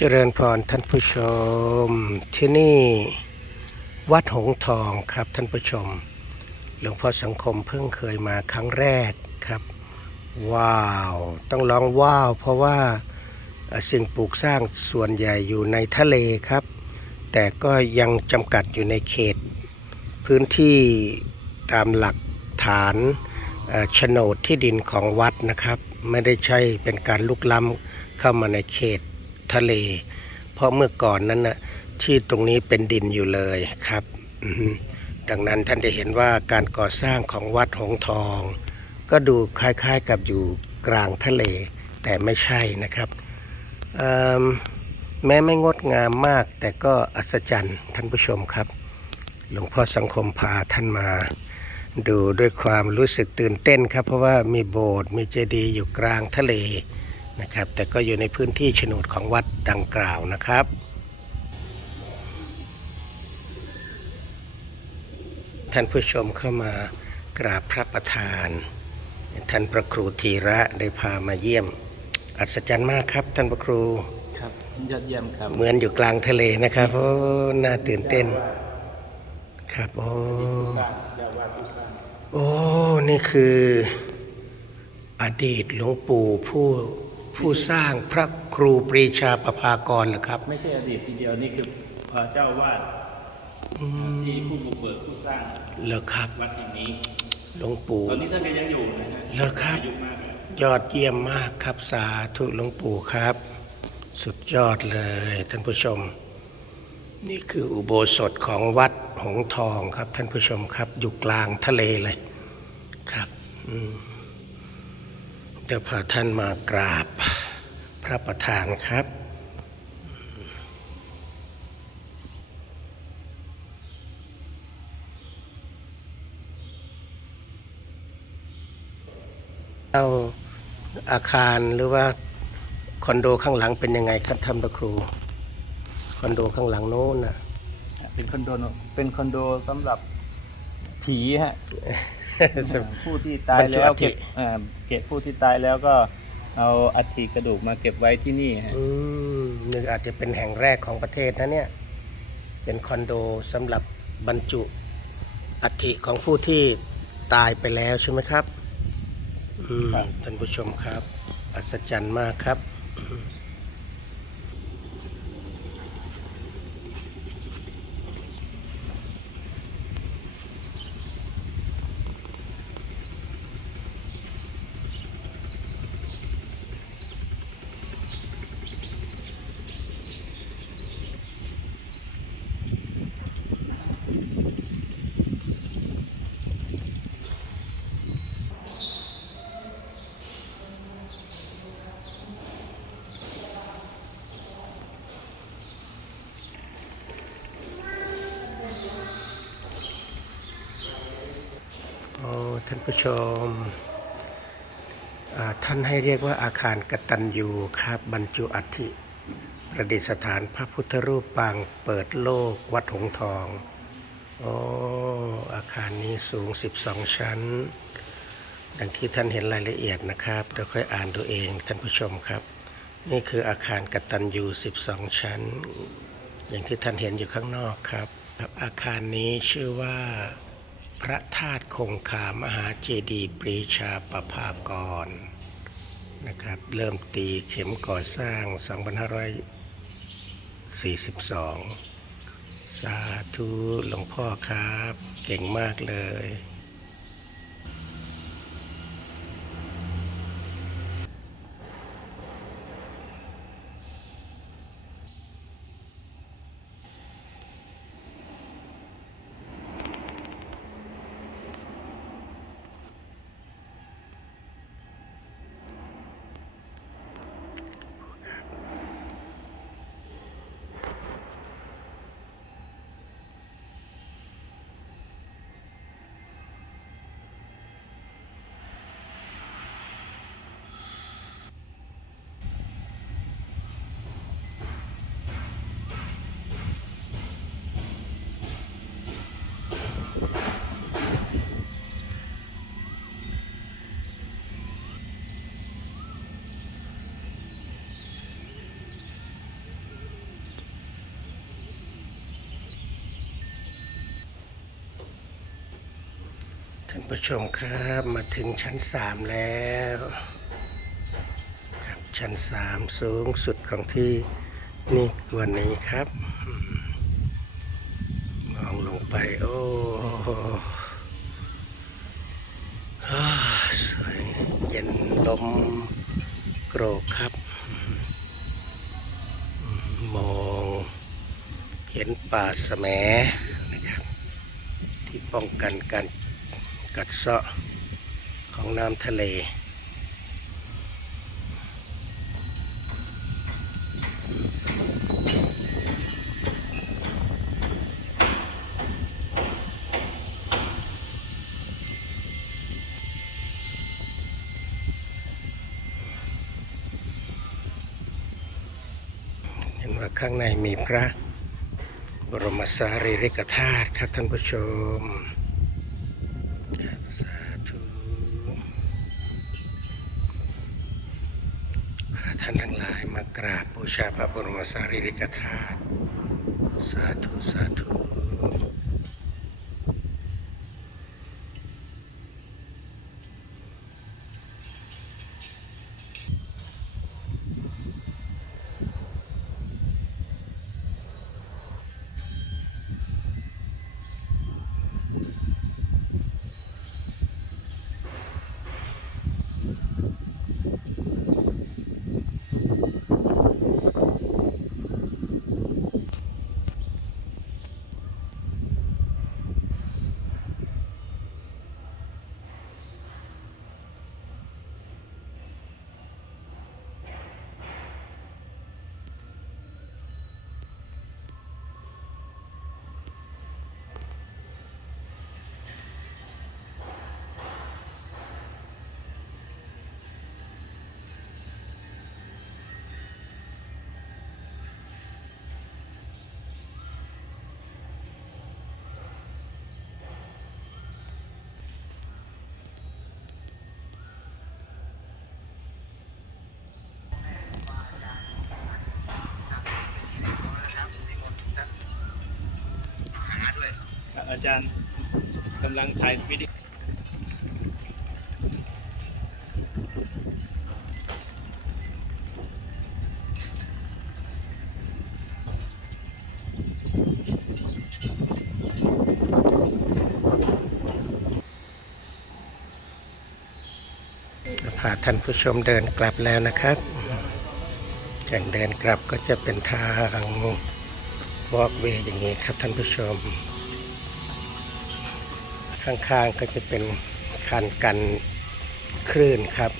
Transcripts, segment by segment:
เจริญพรท่านผู้ชม ที่นี่วัดหงทองครับท่านผู้ชม หลวงพ่อสังคมเพิ่งเคยมาครั้งแรกครับ ว้าว ต้องร้องว้าว เพราะว่าสิ่งปลูกสร้างส่วนใหญ่อยู่ในทะเลครับ แต่ก็ยังจำกัดอยู่ในเขต พื้นที่ตามหลักฐานโฉนดที่ดินของวัดนะครับ ไม่ได้ใช่เป็นการลุกล้ำเข้ามาในเขต ทะเล เพราะเมื่อก่อนนั้นนะที่ตรงนี้เป็นดินอยู่เลยครับ ดังนั้นท่านจะเห็นว่าการก่อสร้างของวัดหงทอง ก็ดูคล้ายๆกับอยู่กลางทะเล แต่ไม่ใช่นะครับแม้ไม่งดงามมาก แต่ก็อัศจรรย์ท่านผู้ชมครับ หลวงพ่อสังคมพาท่านมา ดูด้วยความรู้สึกตื่นเต้นครับ เพราะว่ามีโบสถ์มีเจดีย์อยู่กลางทะเล นะครับ แต่ก็อยู่ในพื้นที่โฉนดของวัดดังกล่าวนะครับท่านผู้ชมเข้ามากราบพระประธาน ท่านพระครูธีระได้พามาเยี่ยม อัศจรรย์มากครับ ท่านพระครูครับยอดเยี่ยมครับ เหมือนอยู่กลางทะเลนะครับโอ้น่าตื่นเต้น ครับโอ้โอ้ นี่คืออดีตหลวงปู่ผู้ ผู้สร้างพระครูปรีชาประภากรเหรอครับ ไม่ใช่อดีตทีเดียวนี่คือพระเจ้าวาดที่ผู้บุกเบิกผู้สร้างเหรอครับวัดแห่งนี้หลวงปู่ตอนนี้ท่านก็ยังอยู่นะฮะเหรอครับอายุมากแล้วยอดเยี่ยมมากครับสาธุหลวงปู่ครับ สุดยอดเลยท่านผู้ชม นี่คืออุโบสถของวัดหงส์ทองครับท่านผู้ชมครับ อยู่กลางทะเลเลยครับ อืม เดี๋ยวพาท่านมากราบพระประธานครับ เอาอาคารหรือว่าคอนโดข้างหลังเป็นยังไงครับท่านพระครู คอนโดข้างหลังโน้นน่ะเป็นคอนโดเป็นคอนโดสำหรับผีฮะ ผู้ที่ตายแล้วเก็บอ่าเก็บผู้ที่ตายแล้วก็เอาอัฐิกระดูกมาเก็บไว้ที่นี่ฮะอืมนึกอาจจะเป็นแห่งแรกของประเทศนะเนี่ย เป็นคอนโดสำหรับบรรจุอัฐิของผู้ที่ตายไปแล้วใช่ไหมครับ อืมท่านผู้ชมครับ อัศจรรย์มากครับ ท่านผู้ชม ท่านให้เรียกว่าอาคารกตัญญูครับ บรรจุอัฐิประดิษฐานพระพุทธรูปปางเปิดโลกวัดหงทองโอ้อาคารนี้สูง 12 ชั้น ดังที่ท่านเห็นรายละเอียดนะครับเดี๋ยวค่อยอ่านตัวเองท่านผู้ชมครับ นี่คืออาคารกตัญญู 12 ชั้น อย่างที่ท่านเห็นอยู่ข้างนอกครับ อาคารนี้ชื่อว่า พระธาตุคงคามหาเจดีย์ปรีชาประภากรนะครับเริ่มตีเข็มก่อสร้าง 2542 สาธุหลวงพ่อครับ เก่งมากเลย ผู้ชมครับมาถึงชั้นสามแล้วครับชั้นสามสูงสุดของที่นี่วันนี้ครับ มองลงไป โอ้สวยเย็นลมโกรกครับ มองเห็นป่าสแหมนะครับ ที่ป้องกันการ กัดเซาะของน้ำทะเล เห็นว่าข้างในมีพระบรมสารีริกธาตุครับท่านผู้ชม กราบบูชาพระบรมสารีริกธาตุสาธุ สาธุ อาจารย์กำลังถ่ายวิดีโอพาท่านผู้ชมเดินกลับแล้วนะครับ จากเดินกลับก็จะเป็นทางวอล์กเวย์อย่างนี้ครับท่านผู้ชม ข้างๆก็จะเป็นคันกันคลื่นครับ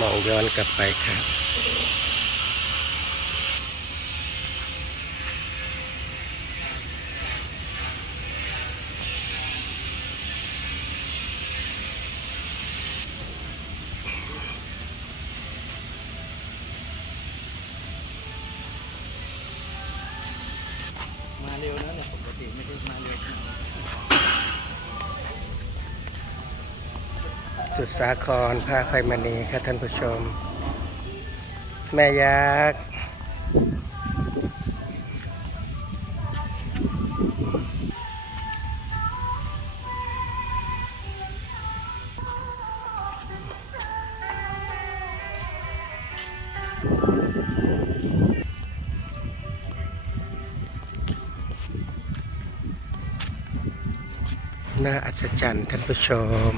มองย้อนกลับไปครับ สุดสาครผ้าไฟมณีครับท่านผู้ชม แม่ยักษ์น่าอัศจรรย์ท่านผู้ชม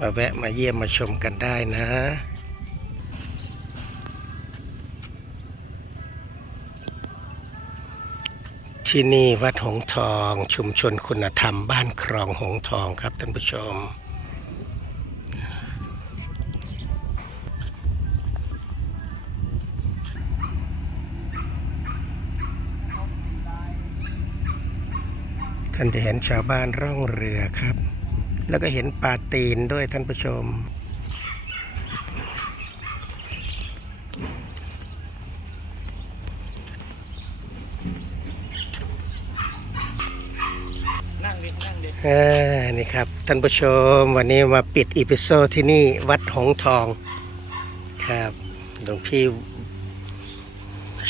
มาแวะมาเยี่ยมมาชมกันได้นะ ที่นี่วัดหงทองชุมชนคุณธรรมบ้านครองหงทองครับท่านผู้ชมท่านจะเห็นชาวบ้านร่องเรือครับ แล้วก็เห็นปลาตีนด้วยท่านผู้ชม นั่งดินั่งดิเออนี่ครับ ท่านผู้ชมวันนี้มาปิดอีพิโซดที่นี่วัดหงทองครับหลวงพี่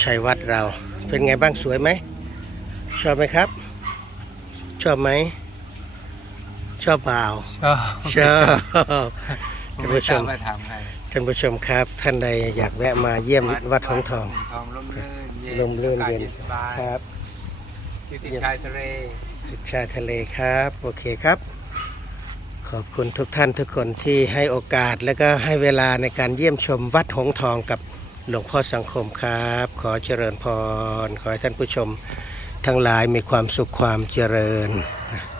ชัยวัดเรา เป็นไงบ้างสวยไหม ชอบไหมครับ ชอบไหม ชอบเปล่าชอบชอบท่านไม่ผู้ทชราบมว่าทำใครท่านผู้ชมครับ ท่านใดอยากแวะมาเยี่ยมวัดหงส์ทองทองร่มรื่นเย็นลมเลื่อนเย็นอากาศสบายครับอยู่ที่ชายทะเลติดชายทะเลครับ โอเคครับ ขอบคุณทุกท่านทุกคนที่ให้โอกาสและก็ให้เวลาในการเยี่ยมชมวัดหงส์ทองกับหลวงพ่อสังคมครับ ขอเจริญพร ขอให้ท่านผู้ชมทั้งหลายมีความสุขความเจริญค